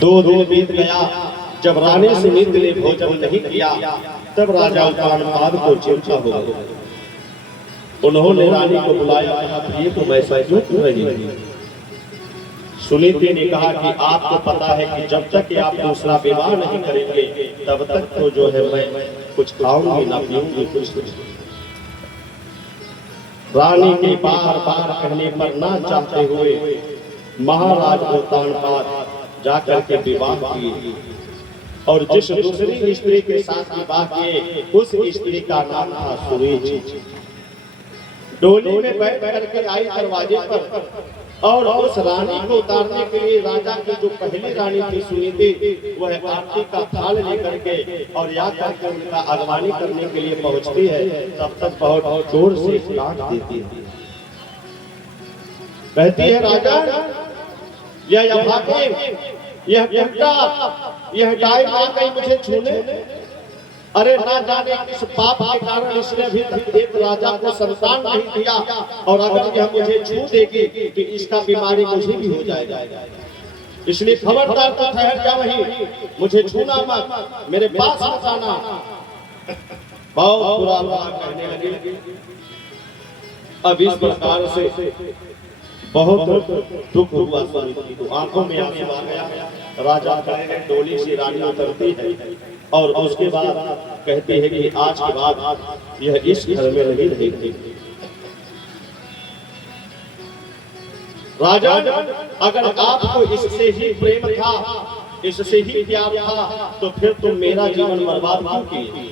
2 दिन बीत गया। जब रानी सुनीति ने भोजन नहीं किया तब राजा उत्तानपाद को चिंता हो गई। उन्होंने रानी को बुलाया, कहा प्रिय तुम ऐसा क्यों कर रही हो? सुनीति ने कहा कि आपको पता है कि जब तक कि आप दूसरा विवाह नहीं करेंगे तब तक तो जो है मैं कुछ खाऊंगी ना पीऊंगी कुछ। रानी के बार बार कहने पर ना चाहते हुए महाराज उत्तानपाद जाकर के विवाह किए और जिस दूसरी स्त्री के साथ विवाह किए उस स्त्री का नाम था सुरुचि। डोली में बैठ करके आई दरवाजे पर और उस रानी को उतारने के लिए राजा की जो पहली रानी थी सुनीति, वह आरती का थाल लेकर के और या करके उनका अगवानी करने के लिए पहुंचती है। तब तक बहुत जोर से डांट देती है, कहती है राजा यह अभागे, यह बेटा, यह गाय आ गई मुझे छूने। अरे ना जाने किस पाप के कारण इसने भी तक एक राजा को संतान नहीं दिया और अगर यह मुझे छू देगी तो इसका बीमारी मुझे भी हो जाएगा। इसलिए खबरदार तो ठहर जा वहीं, मुझे छूना मत, मेरे पास मत आना। बहुत बुरा बात कहने लगे। अब इस प्रकार से बहुत दुख हुआ सुनीति को, आंखों में आंसू आ गया। राजा खड़े हैं, डोली से रानी उतरती है और उसके बाद कहती है कि आज के बाद यह इस घर में नहीं रहेगी। राजा अगर आपको इससे ही प्रेम था, इससे ही प्यार था तो फिर तुम मेरा जीवन बर्बाद क्यों किए?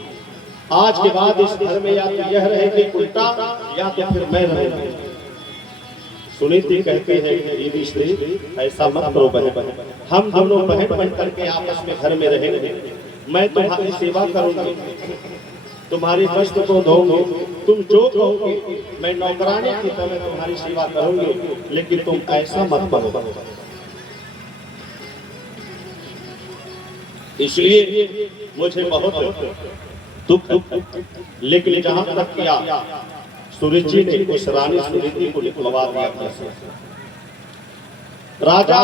आज के बाद इस घर में या तो यह रहेगी उल्टा या तो फिर मैं रहूंगी। सुनीति कहती है कि स्त्री ऐसा मत करो बहन, हम दोनों बहन बन करके आपस में घर में रहेंगे। मैं तुम्हारी सेवा करूंगी, तुम्हारी वस्त्र को धोऊंगी, तुम जो कहोगे मैं नौकरानी की तरह तुम्हारी सेवा करूंगी, लेकिन तुम ऐसा मत करो। इसलिए मुझे बहुत दुख, लेकिन जहां तक किया सुरुचि ने उस रानी सुनीति को लिखवा दिया। राजा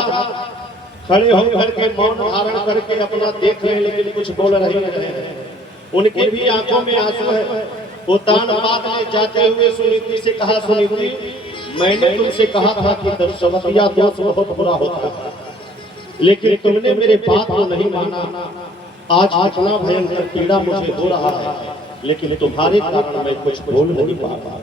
खड़े होकर के मौन धारण करके अपना देख रहे, लेकिन कुछ बोल रहे हैं। उनकी भी आंखों में आंसू है। उत्तानपाद ने जाते हुए सुनीति से कहा, सुनीति मैंने तुमसे कहा था कि सवतिया दोष बहुत बुरा होता है, लेकिन तुमने मेरे बात को नहीं माना। आज इतना भयंकर पीड़ा मुझे हो रहा है, लेकिन तुम्हारे कारण मैं कुछ बोल नहीं पा रहा।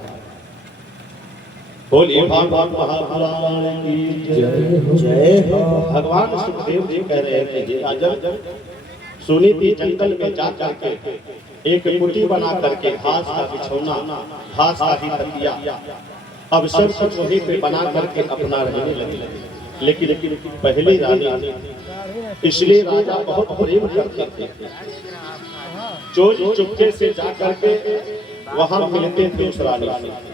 बोलिए भगवान महापुराण की जय हो। भगवान सुखदेव जी कह रहे हैं कि राजन सुनीति जंगल में जा करके एक कुटी बना करके घास का बिछौना, घास का ही तकिया, अब सब कुछ वहीं पे बना करके अपना रहने लगे। लेकिन पहली रानी, इसलिए राजा बहुत प्रेम करते थे, चोरी चुपके से जा करके वहां मिलते थे उस रानी से।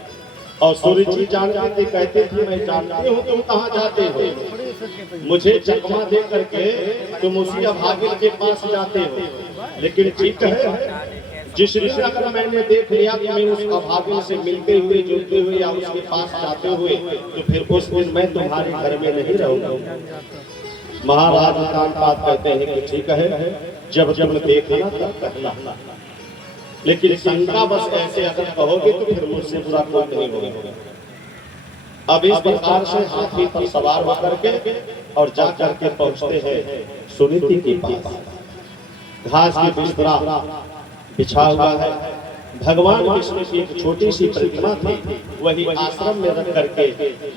और सुरुचि जानती थी, कहते थे मैं जानती हूँ तुम कहाँ जाते हो, मुझे चकमा दे करके तुम उसी अभागिन के पास जाते हो। लेकिन ठीक है, जिस दिन अगर मैंने देख लिया कि मैं उस अभागिन से मिलते हुए जुड़ते हुए या उसके पास जाते हुए, तो फिर उस दिन मैं तुम्हारे घर में नहीं रहूंगा। महाराज उत्तानपाद कहते हैं कि ठीक है, जब तुम देखना तब कहना, लेकिन शंका बस ऐसे अगर कहोगे तो फिर मुझसे बुरा कोई नहीं होगा। अब इस प्रकार से हाथी पर सवार होकर के और जा करके पहुंचते हैं सुनीति के पास। घास की बिस्तरा बिछा हुआ है, भगवान विष्णु की एक छोटी सी प्रतिमा थी, वही आश्रम में रख करके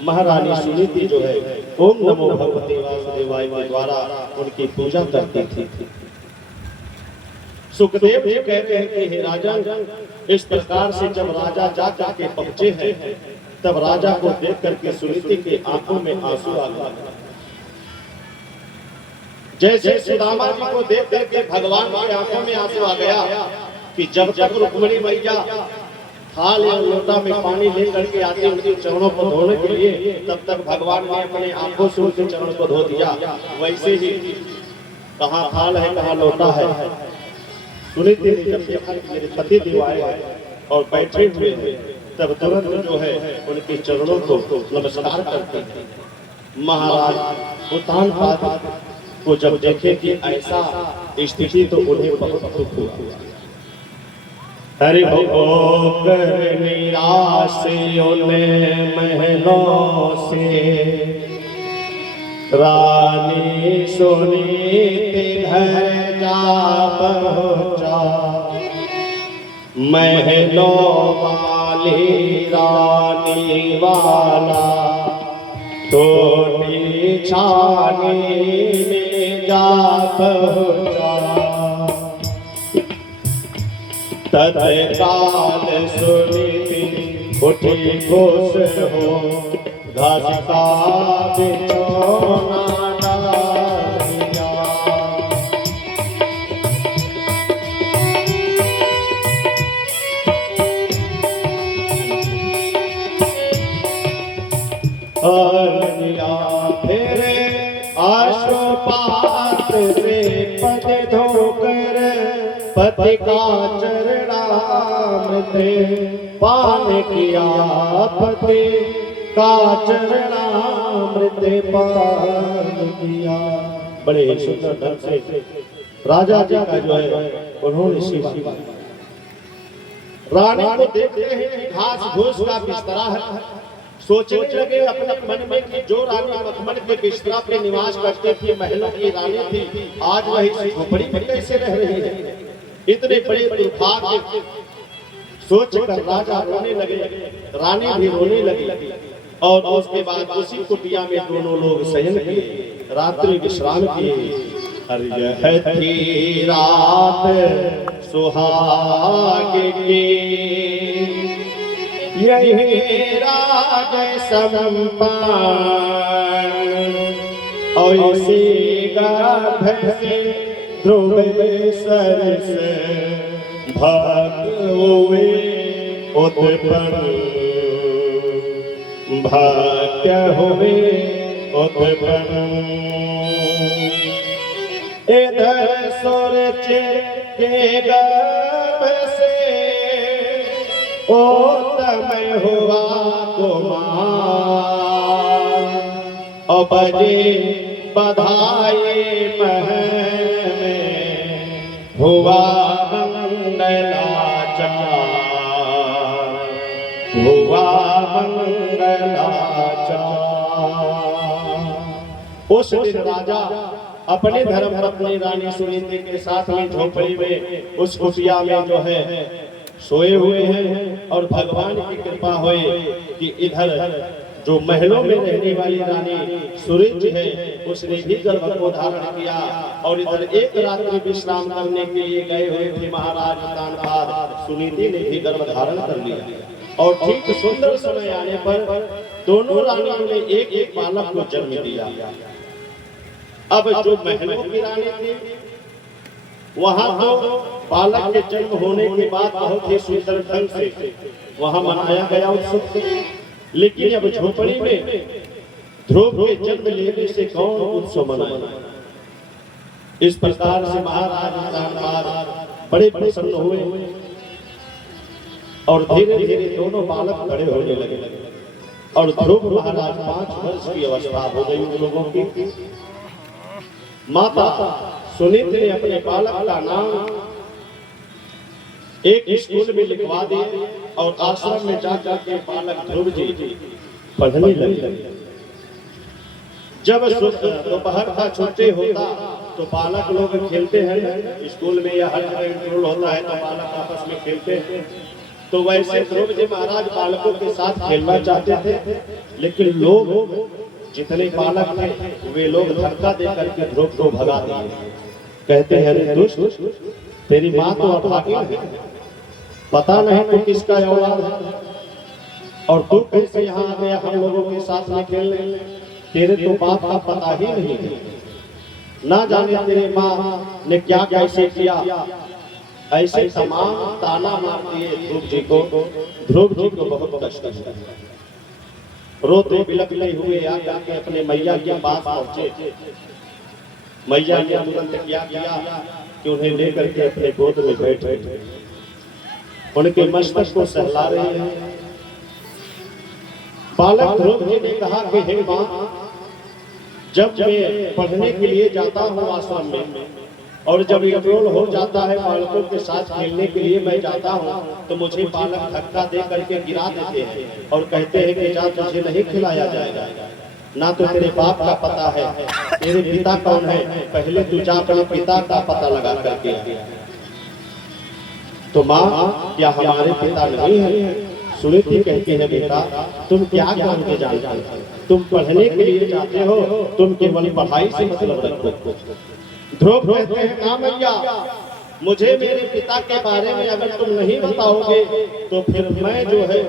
महारानी सुनीति जो है ओम नमो भगवते वासुदेवाय के द्वारा उनकी पूजा करती थी। सुखदेव जी कहते हैं कि हे राजन, इस प्रकार से जब राजा जा करके पहुंचे हैं तब राजा को देख करके सुनीति के आंखों में आंसू आ गए। जैसे सुदामा जी को देख करके भगवान की आंखों में आंसू आ गया कि जब तक रुक्मिणी मैया थाल या लोटा में पानी लेकर के आती उनके चरणों को धोने के लिए, तब तक भगवान ने अपने आंखों से उनके चरणों को धो दिया। वैसे ही कहाँ थाल है कहाँ लोटा है, सुनीति ने जब देखा कि मेरे पति देव आए और बैठे हुए हैं, तब तुरंत जो है उनके चरणों को नमस्कार करते हैं। महाराज उत्तानपाद को जब देखे कि ऐसा स्थिति तो उन्हें बहुत दुख हुआ। हरि होकर निराश उन्हें महलों से रानी सुनीति घर जा पहुँचा। महलों वाली रानी वाला छोटी छानी में जा पहुँचा। तत्काल सुनीति उठी खुश हो घास का बिछौना डाल दिया। फिर आशुपात से पद धोकर पति का चरणामृत पान किया। पति का चरणामृत पान किया। बड़े सुंदर ढंग से राजा जी का जो है उन्होंने सेवा की। रानी को देखते हैं घास घूस का बिस्तरा है। सोचने लगे अपने मन में कि जो रानी मखमल के बिस्तरा पे निवास करते थे, महलों की रानी थी, आज वह इस झोपड़ी में कैसे रह रही है। इतने बड़े दुर्भाग्य सोच कर राजा रोने लगे, रानी भी रोने लगी। और उसके बाद उसी कुटिया में दोनों लोग शयन किए, रात्रि विश्राम किए। यह थी रात सुहाग की, यही राग संपन्न और इसी गर्भ से ध्रुव सरस भाग हुए उत्पन्न। भाग्य हुए उत्पन्न। इधर सूरज के गर्भ से उत्तम हुआ कुमार। और बजे बधाई महल में हुआ मंगलाचार। हुआ उस दिन राजा अपने धर्म पत्नी रानी सुनीति के साथ में झोपड़ी में उस कुटिया में जो है सोए हुए हैं। और भगवान की कृपा हुई कि इधर जो महलों में रहने वाली रानी सुनीति है उसने भी गर्भ को धारण किया। और इधर एक रात्रि विश्राम करने के लिए गए हुए थे महाराज तानपाद, सुनीति ने भी गर्भ धारण कर लिया। और ठीक सुंदर समय आने पर दोनों रानियों ने एक एक बालक को जन्म दिया। अब जो महलों की रानी थी वहां तो बालक के जन्म होने के बाद बहुत ही सुंदर ढंग से वहां मनाया गया उत्सव। लेकिन अब झोपड़ी में ध्रुव के जन्म लेने से कौन उत्सव मनाया। इस प्रकार से महाराज तानपाद बड़े प्रसन्न हुए और धीरे धीरे दोनों बालक बड़े होने लगे। और ध्रुव महाराज 5 वर्ष की अवस्था हो गई उन लोगों की। माता सुनीति ने अपने बालक का नाम एक स्कूल में लिखवा दिए और आश्रम में जाकर के बालक ध्रुव जी पढ़ने लगे। जब दोपहर का छुट्टी होता तो बालक लोग खेलते हैं स्कूल में या हर जगह इंटरवल होता है तो बालक आपस में खेलते हैं। तो वैसे ध्रुव जी महाराज बालकों के साथ खेलना चाहते थे, लेकिन लोग जितने बालक थे वे लोग धक्का देकर के ध्रुव को भगा दिए। कहते हैं अरे दुष्ट, तेरी माँ तो अभागी है, पता नहीं तू किसका औलाद है और तू कैसे यहाँ आ गया हम लोगों के साथ में खेलने। तेरे तो बाप का पता ही नहीं है, ना जाने तेरे माँ ने क्या कैसे किया। ऐसे तमाम ताना मार दिए ध्रुव जी को। ध्रुव जी को बहुत कष्ट हुआ। रोते बिलखते हुए आकर के अपने मैया के पास पहुंचे। मैया ने तुरंत क्या किया कि उन्हें लेकर के अपने गोद में बैठे, उनके मस्तक को सहला रहे हैं। बालक ध्रुव जी ने कहा कि हे मां, जब मैं पढ़ने के लिए जाता हूँ आश्रम में, और जब इंट्रोल हो जाता है बालकों के साथ खेलने के लिए मैं जाता हूँ, तो मुझे बालक धक्का दे करके गिरा देते हैं और कहते हैं कि जा, तुझे नहीं खिलाया जाएगा, ना तो तेरे बाप का पता है, तेरे पिता कौन है, पहले तू जा अपने पिता का पता लगा करके। तो माँ क्या हमारे पिता नहीं है? सुनीति कहती है बेटा तुम क्या ज्ञान के जानते हो, तुम पढ़ने के लिए जाते हो, तुम केवल पढ़ाई से मतलब रखो। ध्रुव कहते हैं ना मैया, मुझे मेरे पिता के बारे में अगर तुम नहीं बताओगे तो फिर मैं जो है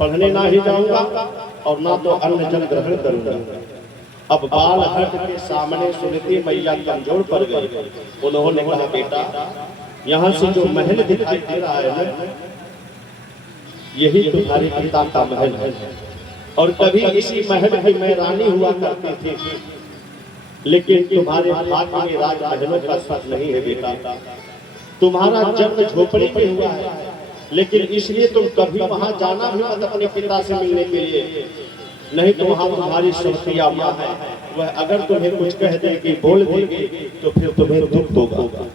पढ़ने ना ही जाऊंगा और ना तो अन्न जल ग्रहण करूंगा। अब बाल हट के सामने सुनीति मैया कमजोर पड़ गई। उन्होंने कहा बेटा यहाँ से जो महल दिखाई दे रहा है यही तुम्हारे पिता का महल है, और कभी इसी महल की मैं रानी हुआ करती थी, लेकिन तुम्हारे भाग्य में राजमहलों का सच नहीं है बेटा। तुम्हारा जन्म झोपड़ी में हुआ है, लेकिन इसलिए तुम कभी वहां जाना भी मत अपने पिता से मिलने के लिए, नहीं तो वहां तुम्हारी सुरतिया माँ है, वह अगर तुम्हें कुछ कह देगी बोल देगी तो फिर तुम्हें दुख होगा।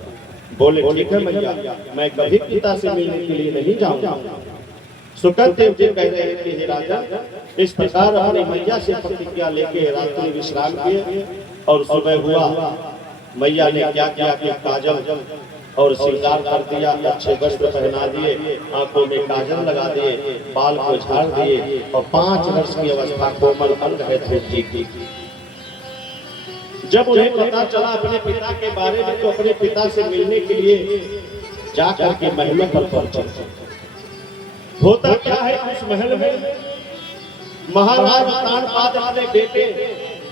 बोले ठीक है मैया, मैं कभी पिता से मिलने के लिए नहीं जाऊंगा। सुकदेव जी कह रहे हैं कि हे राजा, इस प्रकार अपने मैया से प्रतिज्ञा लेके रात्रि विश्राम किए, और सुबह हुआ मैया ने क्या किया कि काजल और श्रृंगार कर दिया, अच्छे वस्त्र पहना दिए, आंखों में काजल लगा दिए, बाल को झाड़ दिए, और 5 वर्ष की अवस्था कोमल अंग है ध्रुव जी की। जब उन्हें पता चला अपने पिता के बारे में, तो अपने पिता से मिलने के लिए जाकर के महलों पर पहुंचे। होता क्या है उस महल में, महाराज तानपाद अपने बेटे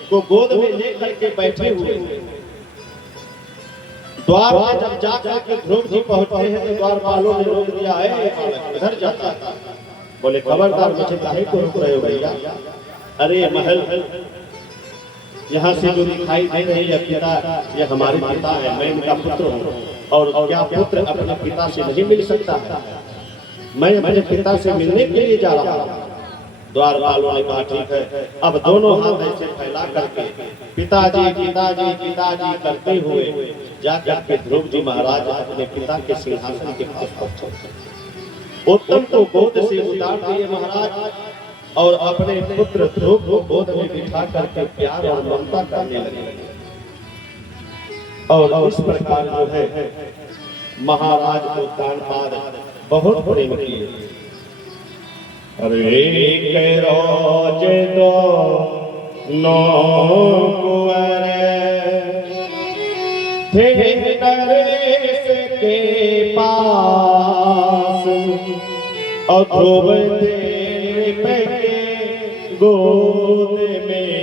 को गोद में लेकर के बैठे हुए, द्वार पर जब जाकर के ध्रुव जी पहुंचे हैं तो द्वारपालों ने रोक दिया है, इधर जाता। बोले खबरदार, मुझे काहे को रोक रहे हो भैया? अरे महल यहाँ से जो दिखाई दे रही है पिता, ये हमारे पिता है, मैं इनका पुत्र हूँ, और क्या पुत्र अपने पिता से नहीं मिल सकता है? मैं अपने पिता से मिलने के लिए जा रहा हूँ। द्वारपालों ने कहा ठीक है। अब दोनों हाथ ऐसे फैला करके पिताजी पिताजी पिताजी करते हुए जाकर के ध्रुव जी महाराज अपने पिता के सिंहासन के पास पहुंचे। उत्तम को गोद से उतार दिए महाराज, और अपने पुत्र ध्रुव को गोद में बिठा करके प्यार और ममता करने लगे, और इस प्रकार जो है महाराज को तानपाद बहुत प्रेम किए। अरे रोज दो नो थे नरेश के पास, और ध्रुव गोद में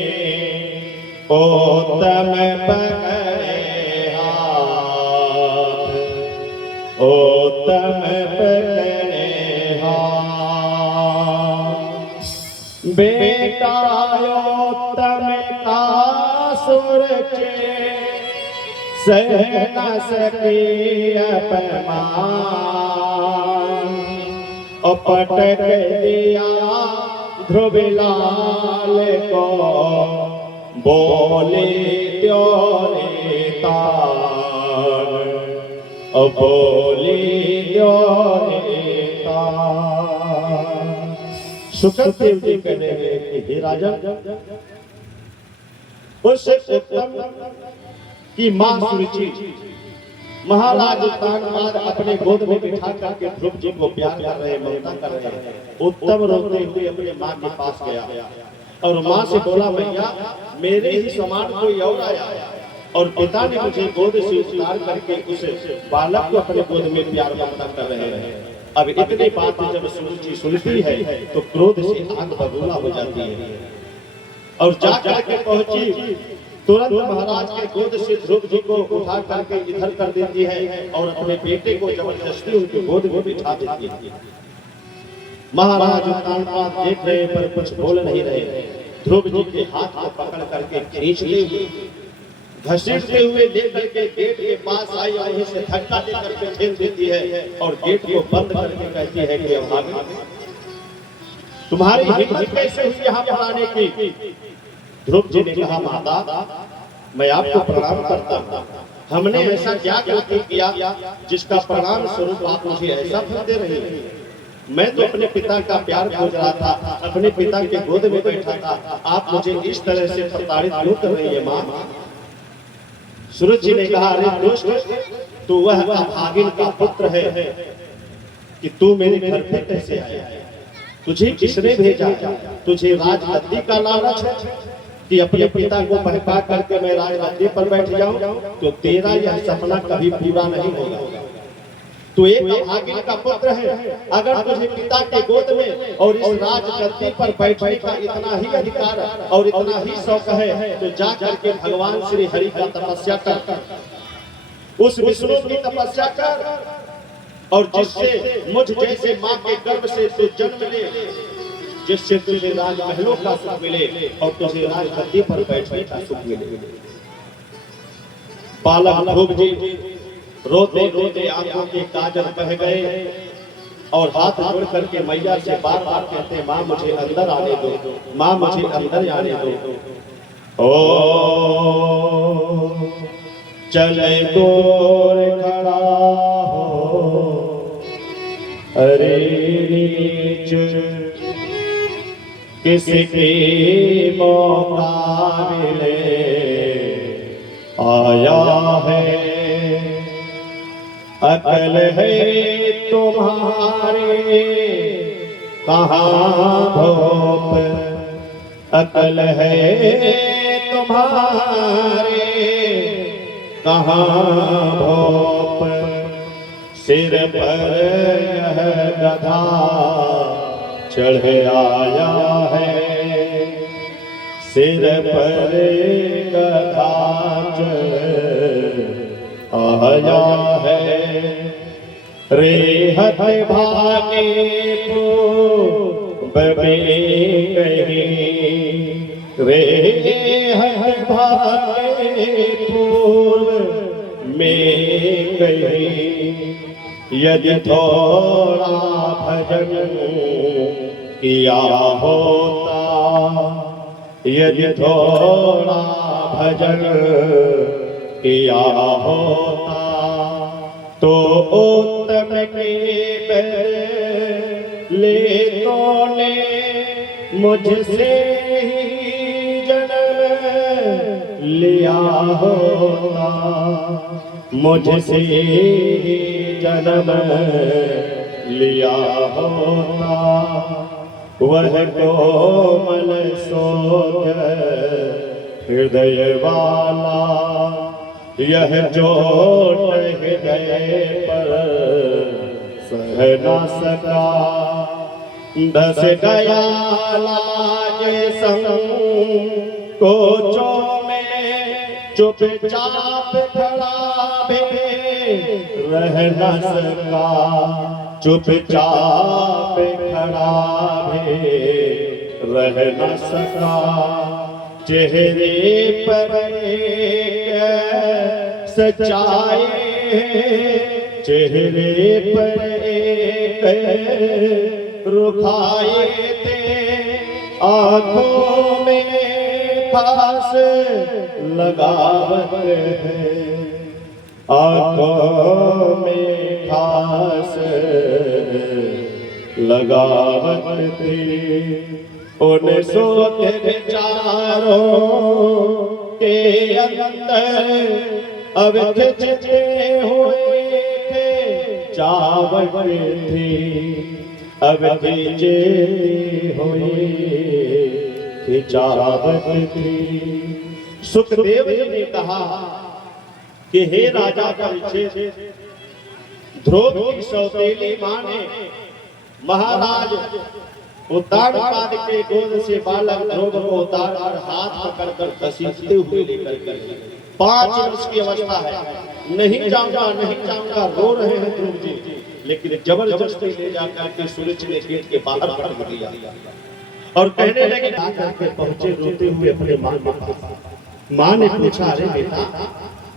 उत्तम पकड़े हाथ, उत्तम पकड़े हाथ, बेटा उत्तम का सुरचे सह न सके अपमान, और पटक दिया ध्रुव लाल को बोले त्योरे तार, और बोले त्योरे तार। सुकदेव जी कह रहे हैं कि हे राजा, उस उत्तम की मां सुरुचि महाराज तानपाद अपने गोद में बिठा करके ध्रुव जी को प्यार कर रहे, ममता कर रहे हैं। उत्तम रोते हुए अपने माँ के पास गया और माँ से बोला मैया, मेरे ही समान कोई और आया, और पिता ने मुझे गोद से उतार करके उस बालक को अपने गोद में प्यार ममता कर रहे हैं। अब इतनी बात जब सुरुचि सुनती है तो क्रोध से आग बबूला हो जाती है, और जाकर के पहुंची तुरंत महाराज के गोद से ध्रुव जी को उठा करके इधर कर देती है, और अपने बेटे को जबरदस्ती उनके गोद में बिठा देती है। महाराज तानपाद देख रहे पर कुछ बोल नहीं रहे। ध्रुव जी के हाथ को पकड़ करके खींचते हुए घसीटते हुए लेकर के गेट के पास आई, और वहीं से धक्का दे करके ठेल देती है, और गेट को बंद करके कहती है कि अब आगे तुम्हारी हिम्मत कैसे हुई यहाँ पर आने की? ध्रुव जी ने कहा, माता मैं आपको प्रणाम करता हूँ। हमने ऐसा क्या गलती किया जिसका परिणाम स्वरूप आप मुझे ऐसा फल दे रही हैं? मैं तो अपने पिता का प्यार खोज रहा था, अपने पिता के गोद में बैठा था, आप मुझे इस तरह से प्रताड़ित क्यों कर रही है माँ? सूरज जी ने कहा, अरे दुष्ट, तू वह अभागिन का पुत्र है कि तू मेरे घर पे कैसे आया? तुझे किसने भेजा? तुझे राजगद्दी का लालच है कि अपने पिता को बहका करके मैं राजगद्दी पर बैठ जाऊं? तो तेरा यह सपना कभी पूरा नहीं होगा। तू एक अभागिन का पुत्र है। अगर तुझे पिता के गोद में और इस राजगद्दी पर बैठने का इतना ही अधिकार और इतना ही शौक है, तो जा करके भगवान श्री हरि का तपस्या कर, उस विष्णु की तपस्या कर, और जिससे मुझ जैसे माँ के गर्भ से तू जन्म ले, जिससे तुझे राजमहलों का सुख मिले और तुझे राजगद्दी पर बैठने का सुख मिले। बालक ध्रुव जी रोते रोते आंखों के काजल बह गए और हाथ जोड़ करके मैया से बार बार कहते, माँ मुझे अंदर आने दो, माँ मुझे अंदर आने दो। ओ चले दूर खड़ा हो, अरे नीच किसी की मौका मिले आया है, अकल है तुम्हारे कहाँ भोप, अकल है तुम्हारे कहाँ भोप, सिर पर यह गधा चढ़ आया है, सिर पर गधा चढ़ आया है। रेहत भागे पूर्व में कहीं, रेहत भागे पूर्व में कहीं, यदि थोड़ा भजन किया होता, यदि थोड़ा भजन किया होता, तो उत्तम के ले तो ने मुझसे ही जन्म लिया होता, मुझसे ही जन्म लिया होता। वह कोमल सोच हृदय वाला, यह चोट हृदय पर सह न सका, धस गया लाज संग कोचों में, चुपचाप खड़ा भी रह न सका, चुपचाप खड़ा भी रह न सका। चेहरे पर एक सच्चाई, चेहरे पर एक रुखाए थे, आंखों में खास लगावट है, आंखों में खास लगावट थी। उन सोते विचारों के अंदर अब खिंचते हुए थे चावट थी, अब खिंचती हुई खिंचावट थी। सुखदेव जी ने कहा कि हे राजा परीक्षित, ध्रुव की सौतेली मां ने महाराज उत्तानपाद के गोद से बालक ध्रुव को उतार कर हाथ पकड़कर घसीटते हुए लेकर गए। 5 वर्ष की अवस्था है, नहीं जाऊंगा नहीं जाऊंगा रो रहे हैं ध्रुव जी, लेकिन जबरदस्ती ले जाकर के सूरज ने गेट के बाहर पटक दिया और कहने लगे, आकर पहुंचे रोते हुए अपने मां के पास। मां ने पूछा, अरे बेटा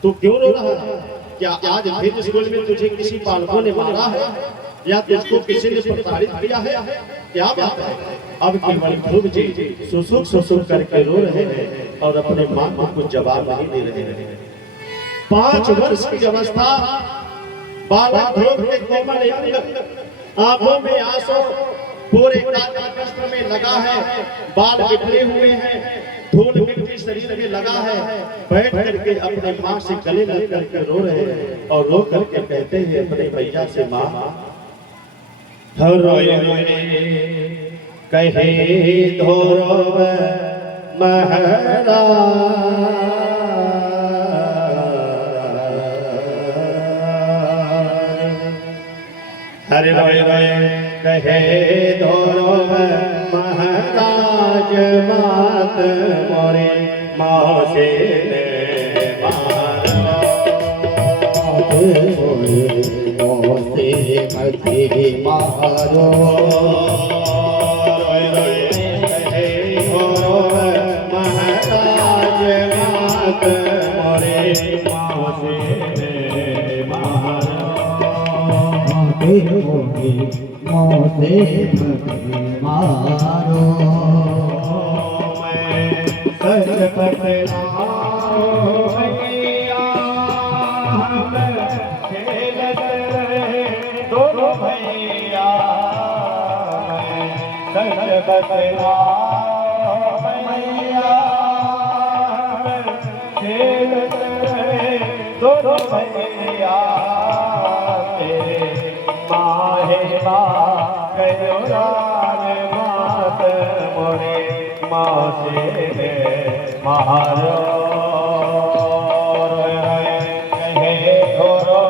तू क्यों रो रहा है? क्या आज फिर स्कूल में तुझे किसी बालकों ने मारा है या तुझको किसी ने प्रताड़ित किया है? क्या बात है। अब केवल ध्रुव जी सुसुक सुसुक करके रो रहे हैं और अपने मां को कुछ जवाब नहीं दे रहे हैं। 5 वर्ष की अवस्था, बालक ध्रुव के कोमल अंग, आंखों में आंसू, पूरे काले वस्त्र में लगा है, बाल बिखरे हुए हैं, धूल मिट्टी शरीर में लगा है, बैठ करके अपने माँ से गले लग करके रो रहे हैं और रो करके कहते हैं अपने भैया से, माँ रोए कहे धोरव महाराज, हरे रोए रोए कहे धोरव महाराज, मात मोरे मौसे मौसे मारो, महाराज मात मोरे मौसे मारो, सच पकड़ा भैया खेलत रहे दोनों भैया, सच पकड़ा भैया खेलत रहे दोनों भैया, माहे गयो मात मोरे मौसे मारो, कहे धोरो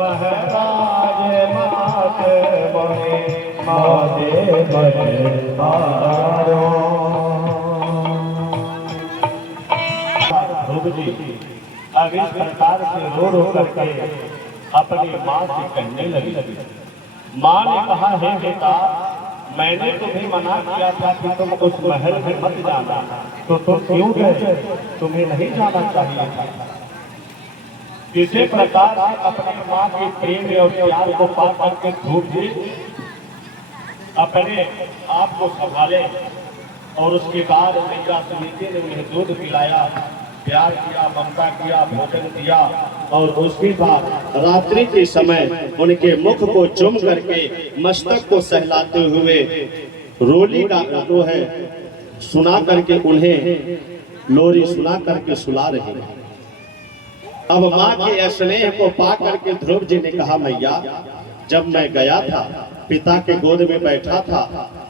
महाराज, मात मोरे मौसे मारो। ध्रुव जी अब इस प्रकार से रो रो करके अपनी माँ से कहने लगी। माँ ने कहा, हे बेटा, मैंने तुम्हें मना किया था कि तुम उस महल में मत जाना, तो तुम क्यों गए? तुम्हें नहीं जाना चाहिए था। इसी प्रकार से अपनी माँ के प्रेम और प्यार को पा करके ध्रुव जी अपने आप को संभाले और उसके बाद मैया सुनीति ने उन्हें दूध पिलाया, प्यार किया, ममता किया, भोजन किया और उसके बाद रात्रि के समय उनके मुख को चूम करके मस्तक को सहलाते हुए रोली का जो है सुना करके उन्हें लोरी सुना करके सुला रहे हैं। अब माँ के स्नेह को पा करके ध्रुव जी ने कहा, मैया, जब मैं गया था पिता के गोद में बैठा था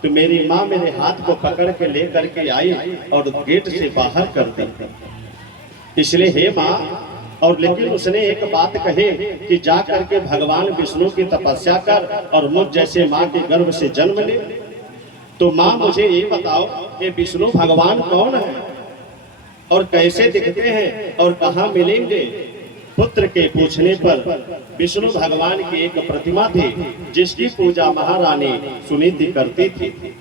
तो मेरी माँ मेरे हाथ को पकड़ के ले करके आई और गेट से बाहर कर दी, इसलिए हे माँ। और लेकिन उसने एक बात कही कि जा करके भगवान विष्णु की तपस्या कर और मुझ जैसे माँ के गर्भ से जन्म ले। तो माँ मुझे ये बताओ कि विष्णु भगवान कौन है और कैसे दिखते हैं और कहाँ मिलेंगे? पुत्र के पूछने पर विष्णु भगवान की एक प्रतिमा थी जिसकी पूजा महारानी सुनीति करती थी।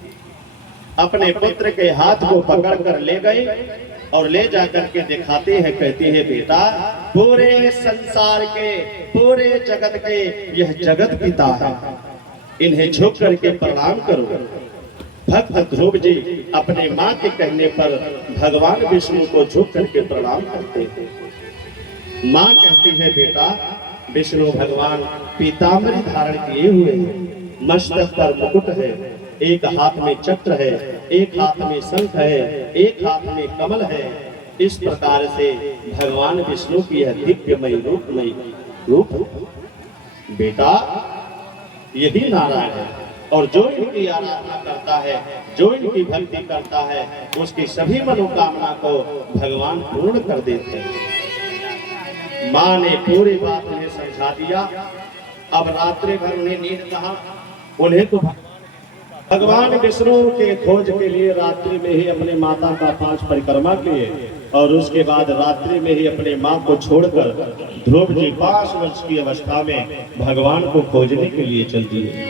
अपने पुत्र के हाथ को पकड़ कर ले गए और ले जाकर के दिखाते हैं, कहती है, बेटा, पूरे संसार के, पूरे जगत के यह जगत पिता है, इन्हें झुक करके प्रणाम करो। भक्त ध्रुव जी अपने माँ के कहने पर भगवान विष्णु को झुक करके प्रणाम करते हैं। माँ कहती है, बेटा, विष्णु भगवान पीताम्बरी धारण किए हुए हैं, मस्तक पर मुकुट है, एक हाथ में चक्र है, एक हाथ में शंख है, एक हाथ में कमल है। इस प्रकार से भगवान विष्णु की यह दिव्यमय रूप बेटा यही नारायण है। और जो इनकी आराधना करता है, जो इनकी भक्ति करता है, उसकी सभी मनोकामना को भगवान पूर्ण कर देते हैं। माँ ने पूरी बात उन्हें समझा दिया। अब रात्रि भर उन्हें नींद कहा, उन्हें तो भगवान विष्णु के खोज के लिए रात्रि में ही अपने माता का 5 परिक्रमा किए और उसके बाद रात्रि में ही अपने माँ को छोड़कर ध्रुव जी 5 वर्ष की अवस्था में भगवान को खोजने के लिए चल दिए।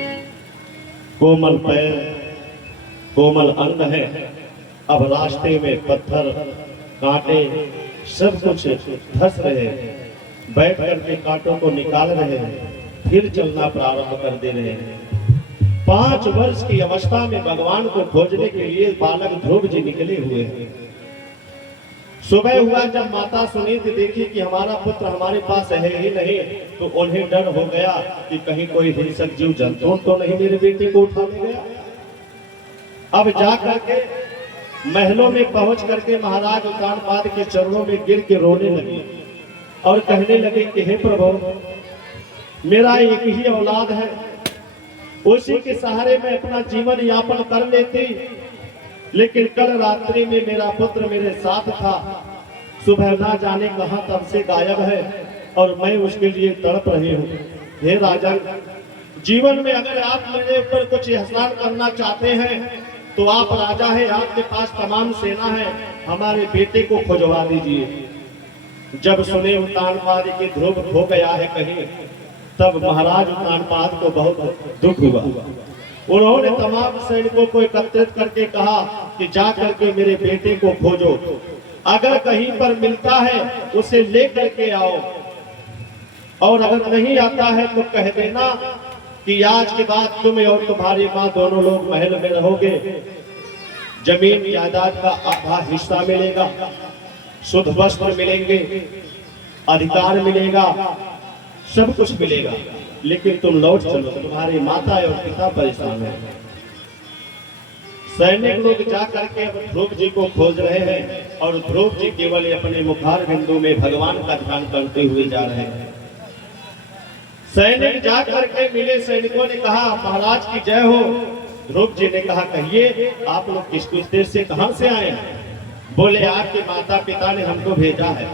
कोमल पैर, कोमल अंग है। अब रास्ते में पत्थर, कांटे सब कुछ धंस रहे हैं। बैठ करके कांटों को निकाल रहे हैं, फिर चलना प्रारंभ कर दे रहे हैं। 5 वर्ष की अवस्था में भगवान को खोजने के लिए बालक ध्रुव जी निकले हुए हैं। सुबह हुआ, जब माता सुनीति देखी कि हमारा पुत्र हमारे पास है ही नहीं, तो उन्हें डर हो गया कि कहीं कोई हिंसक जीव जंतु तो नहीं मेरे बेटे को उठा ले गया। अब जा करके महलों में पहुंच करके महाराज उत्तानपाद के चरणों में गिर के रोने लगे और कहने लगे कि हे प्रभु, मेरा एक ही औलाद है, उसी के सहारे मैं अपना जीवन यापन कर लेती, लेकिन कल रात्रि में मेरा पुत्र मेरे साथ था, सुबह ना जाने कहां तब से गायब है और मैं उसके लिए तड़प रही हूँ। हे राजन, जीवन में अगर आप मेरे ऊपर कुछ एहसान करना चाहते हैं तो आप राजा हैं, आपके पास तमाम सेना है, हमारे बेटे को खुजवा दीजिए। जब सुने उत्तानपाद की ध्रुव खो गया है कहीं, तब महाराज उत्तानपाद को बहुत दुख हुआ। उन्होंने तमाम सैनिकों को एकत्रित करके कहा कि जा करके मेरे बेटे को खोजो, अगर कहीं पर मिलता है उसे ले करके आओ, और अगर नहीं आता है तो कह देना कि आज के बाद तुम और तुम्हारी माँ दोनों लोग महल में रहोगे, जमीन जायदाद का आधा हिस्सा मिलेगा, शुद्ध वस्त्र मिलेंगे, अधिकार मिलेगा, सब कुछ मिलेगा, लेकिन तुम लौट चलो, तुम्हारी माता और पिता परेशान है। सैनिक लोग जा करके अब ध्रुव जी को खोज रहे हैं और ध्रुव जी केवल अपने मुखार बिंदु में भगवान का ध्यान करते हुए जा रहे हैं। सैनिक जा करके मिले, सैनिकों ने कहा महाराज की जय हो। ध्रुव जी ने कहा कहिए आप लोग किस देश से कहां से आए हैं? बोले आपके माता पिता ने हमको भेजा है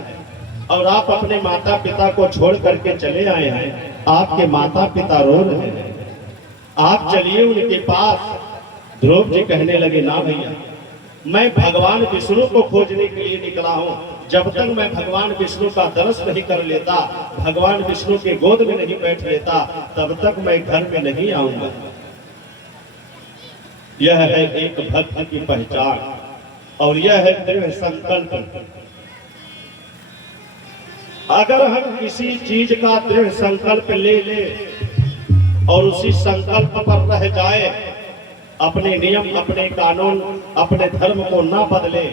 और आप अपने माता पिता को छोड़ करके चले आए हैं, आपके माता पिता रो रहे हैं, आप चलिए उनके पास। ध्रुव जी कहने लगे ना भैया, मैं भगवान विष्णु को खोजने के लिए निकला हूँ, जब तक मैं भगवान विष्णु का दर्श नहीं कर लेता, भगवान विष्णु के गोद में नहीं बैठ लेता, तब तक मैं घर में नहीं आऊंगा। यह है एक भक्त की पहचान और यह है दृढ़ संकल्प। अगर हम किसी चीज का दृढ़ संकल्प ले ले और उसी संकल्प पर रह जाए, अपने नियम, अपने कानून, अपने धर्म को ना बदले,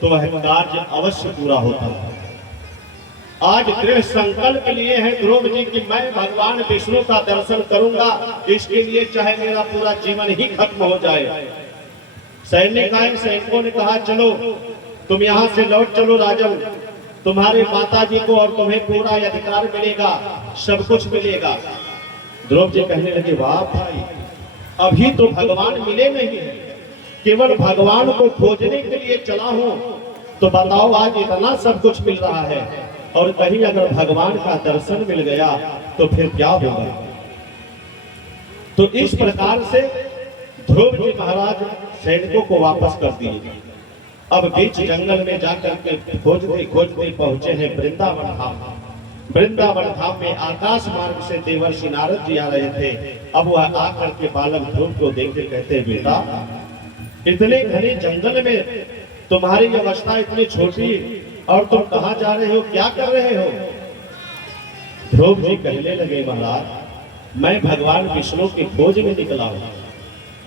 तो वह कार्य अवश्य पूरा होता है। आज दृढ़ संकल्प लिए हैं ध्रुव जी कि मैं भगवान विष्णु का दर्शन करूंगा, इसके लिए चाहे मेरा पूरा जीवन ही खत्म हो जाए। सैनिक आए, सैनिकों ने कहा चलो तुम यहाँ से लौट चलो राजन, तुम्हारे माता जी को और तुम्हें पूरा अधिकार मिलेगा, सब कुछ मिलेगा। ध्रुव जी कहने लगे वाह भाई, अभी तो भगवान मिले नहीं, केवल भगवान को खोजने के लिए चला हूं, तो बताओ आज इतना सब कुछ मिल रहा है और कहीं अगर भगवान का दर्शन मिल गया तो फिर क्या होगा। तो इस प्रकार से ध्रुव जी महाराज सैनिकों को वापस कर दिए। अब बीच जंगल में जाकर के खोजते खोजते पहुंचे हैं वृंदावन धाम। वृंदावन धाम में आकाश मार्ग से देवर्षि नारद जी आ रहे थे। अब वह आकर के बालक ध्रुव को देखते कहते बेटा, इतने घने जंगल में तुम्हारी अवस्था इतनी छोटी और तुम कहां जा रहे हो, क्या कर रहे हो? ध्रुव जी कहने लगे महाराज, मैं भगवान विष्णु की खोज में निकला हूं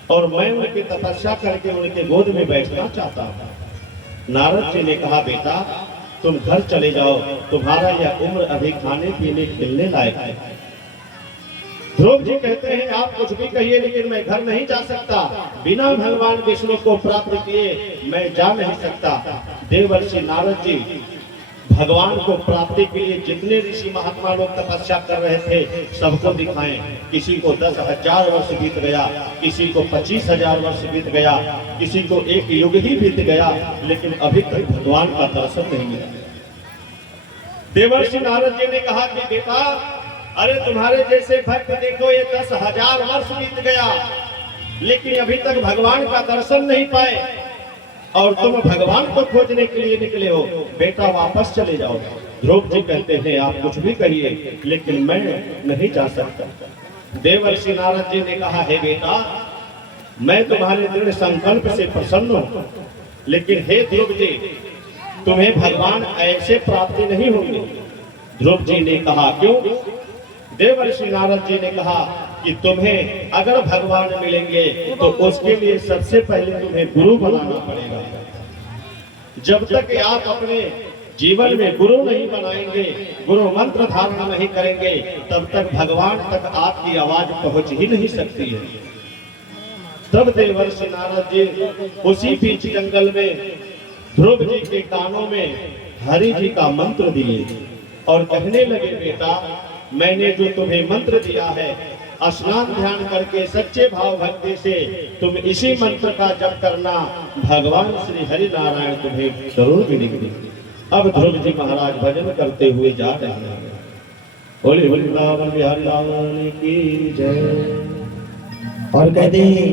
और मैं उनकी तपस्या करके उनके गोद में बैठना चाहता हूं। नारद जी ने कहा बेटा तुम घर चले जाओ, तुम्हारा यह उम्र अभी खाने पीने खेलने लायक है। ध्रुव जी कहते हैं आप कुछ भी कहिए लेकिन मैं घर नहीं जा सकता, बिना भगवान विष्णु को प्राप्त किए मैं जा नहीं सकता। देवर्षि नारद जी भगवान को प्राप्ति के लिए जितने ऋषि महात्मा लोग तपस्या कर रहे थे सबको दिखाएं। किसी को 10,000 वर्ष बीत गया, किसी को 25,000 वर्ष बीत गया, किसी को एक युग ही बीत गया, लेकिन अभी तक भगवान का दर्शन नहीं मिला। देवर्षि नारद जी ने कहा कि बेटा अरे तुम्हारे जैसे भक्त देखो ये 10,000 वर्ष बीत गया लेकिन अभी तक भगवान का दर्शन नहीं पाए और तुम भगवान को खोजने के लिए निकले हो, बेटा वापस चले जाओ। ध्रुव जी कहते हैं आप कुछ भी कहिए लेकिन मैं नहीं जा सकता। देवर्षि नारद जी ने कहा हे बेटा मैं तुम्हारे दृढ़ संकल्प से प्रसन्न हूं, लेकिन हे ध्रुव जी तुम्हें भगवान ऐसे प्राप्ति नहीं होगी। ध्रुव जी ने कहा क्यों? देवर्षि नारद जी ने कहा कि तुम्हें अगर भगवान मिलेंगे तो उसके लिए सबसे पहले तुम्हें गुरु बनाना पड़ेगा। जब तक आप अपने जीवन में गुरु नहीं बनाएंगे, गुरु मंत्र धारणा नहीं करेंगे, तब तक भगवान तक आपकी आवाज पहुंच ही नहीं सकती है। तब देवर्षि नारद जी उसी बीच जंगल में ध्रुव जी के कानों में हरि जी का मंत्र दिए और कहने लगे, बेटा मैंने जो तुम्हें मंत्र दिया है, स्नान ध्यान करके सच्चे भाव भक्ति से तुम इसी मंत्र का जप करना, भगवान श्री हरि नारायण तुम्हें जरूर मिलेंगे। अब ध्रुव जी महाराज भजन करते हुए जा रहे हैं। बोले वृंदावन बिहारी लाल की जय। और कहते हैं,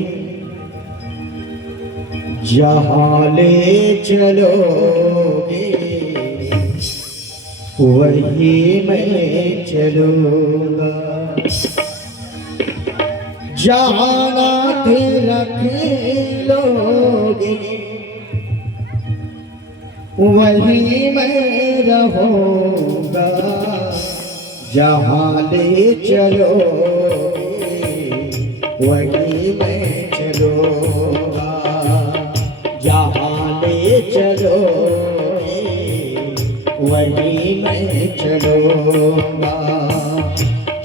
जहाँ ले चलोगे वही मैं चलूंगा, जहाँ नाथ रख लोगे वही मैं रहूंगा, जहाँ ले चलोगे वही मैं चलूंगा, जहाँ ले चलोगे वही मैं चलूंगा,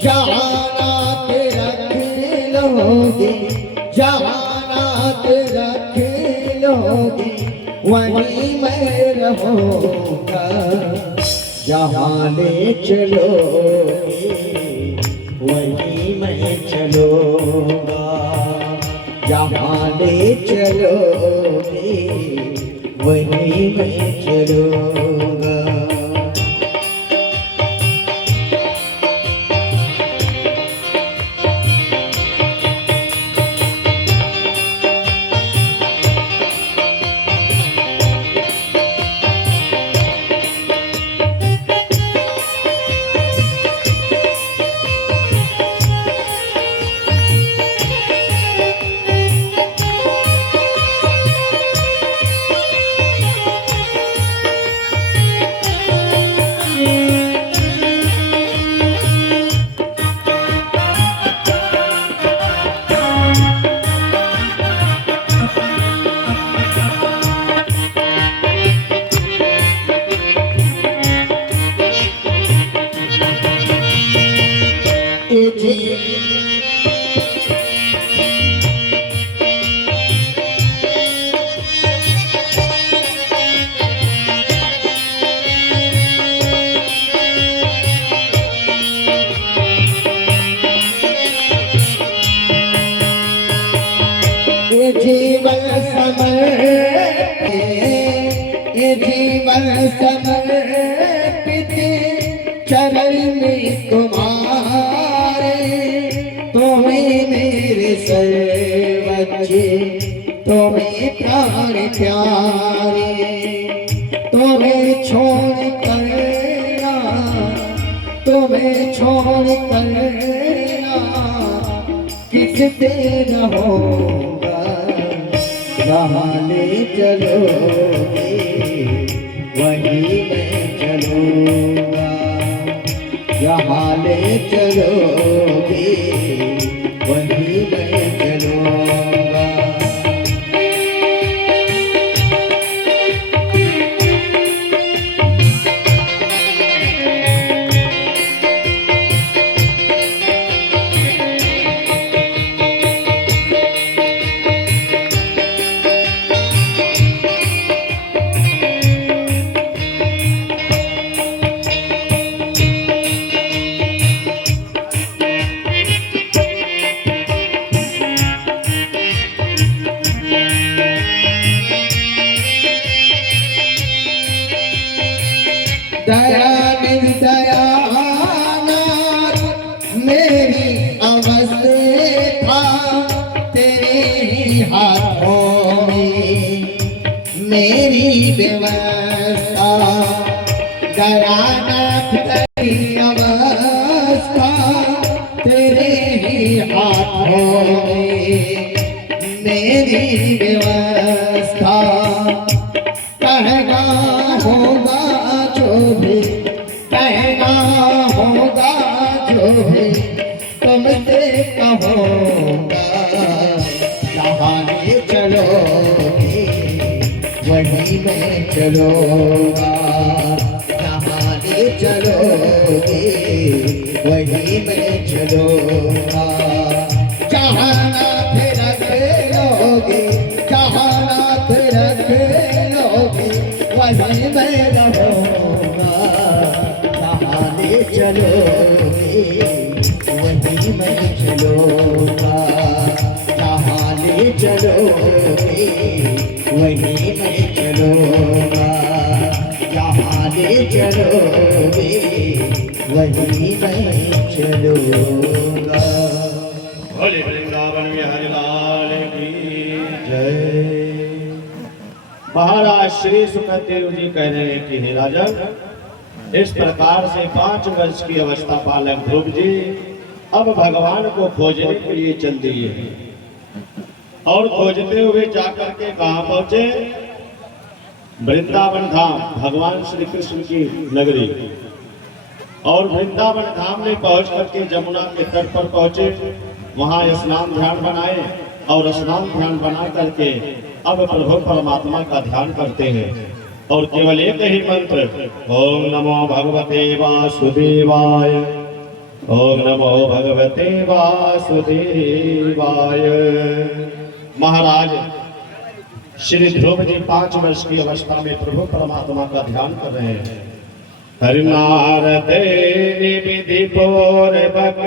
जहाँ नाथ रख लोगे, जहाँ नाथ रख लोगे वही मैं रहूंगा, जहाँ ले चलोगे वही मैं चलूंगा, जहाँ ले चलोगे वही मैं चलूंगा। जीवन समर्पित चरण में तुम्हारे, तुम्हें मेरे सर्वोच्च, तुम्हें प्राण प्यारे, तुम्हें छोड़ कर ना, तुम्हें छोड़ कर ना किस से रहूंगा, जहाँ ले चलोगे वही मैं चलूंगा, जहाँ ले चलोगे वही मैं चलूंगा। दयानिधि दयानाथ मेरी अवस्था तेरे ही हाथों में, मेरी व्यवस्था दयानाथ तेरी अवस्था तेरे ही हाथों में, मेरी व्यवस्था कहना होगा जो भी, कहना होगा जो भी तुम सबसे कहूँगा जहाँ ले चलोगे वहीं मैं चलूँगा, जहाँ ले चलोगे वहीं मैं चलूँगा। जहाँ नाथ रख लोगे, जहाँ नाथ रख लोगे वहीं मैं रहूँगा, जहाँ ले चलोगे वहीं मैं चलूँगा, जहाँ ले चलोगे वहीं मैं चलूँगा, जहाँ ले चलोगे वहीं मैं चलूँगा। बोले वृंदावन बिहारी लाल की जय। महाराज श्री सुखदेव जी कह रहे हैं कि हे राजन, इस प्रकार से 5 वर्ष की अवस्था बालक ध्रुव जी अब भगवान को खोजने के लिए चल दिए और खोजते हुए जाकर के कहाँ पहुंचे? वृंदावन धाम, भगवान श्री कृष्ण की नगरी। और वृंदावन धाम में पहुंच करके जमुना के तट पर पहुंचे, वहां स्नान ध्यान बनाए और स्नान ध्यान बना करके अब प्रभु परमात्मा का ध्यान करते हैं और केवल एक ही मंत्र, ओम नमो भगवते वासुदेवाय, ओम नमो भगवते वासुदेवाय। महाराज श्री ध्रुव जी 5 वर्ष की अवस्था में प्रभु परमात्मा का ध्यान कर रहे हैं। हरि नारद विधि पूर्वक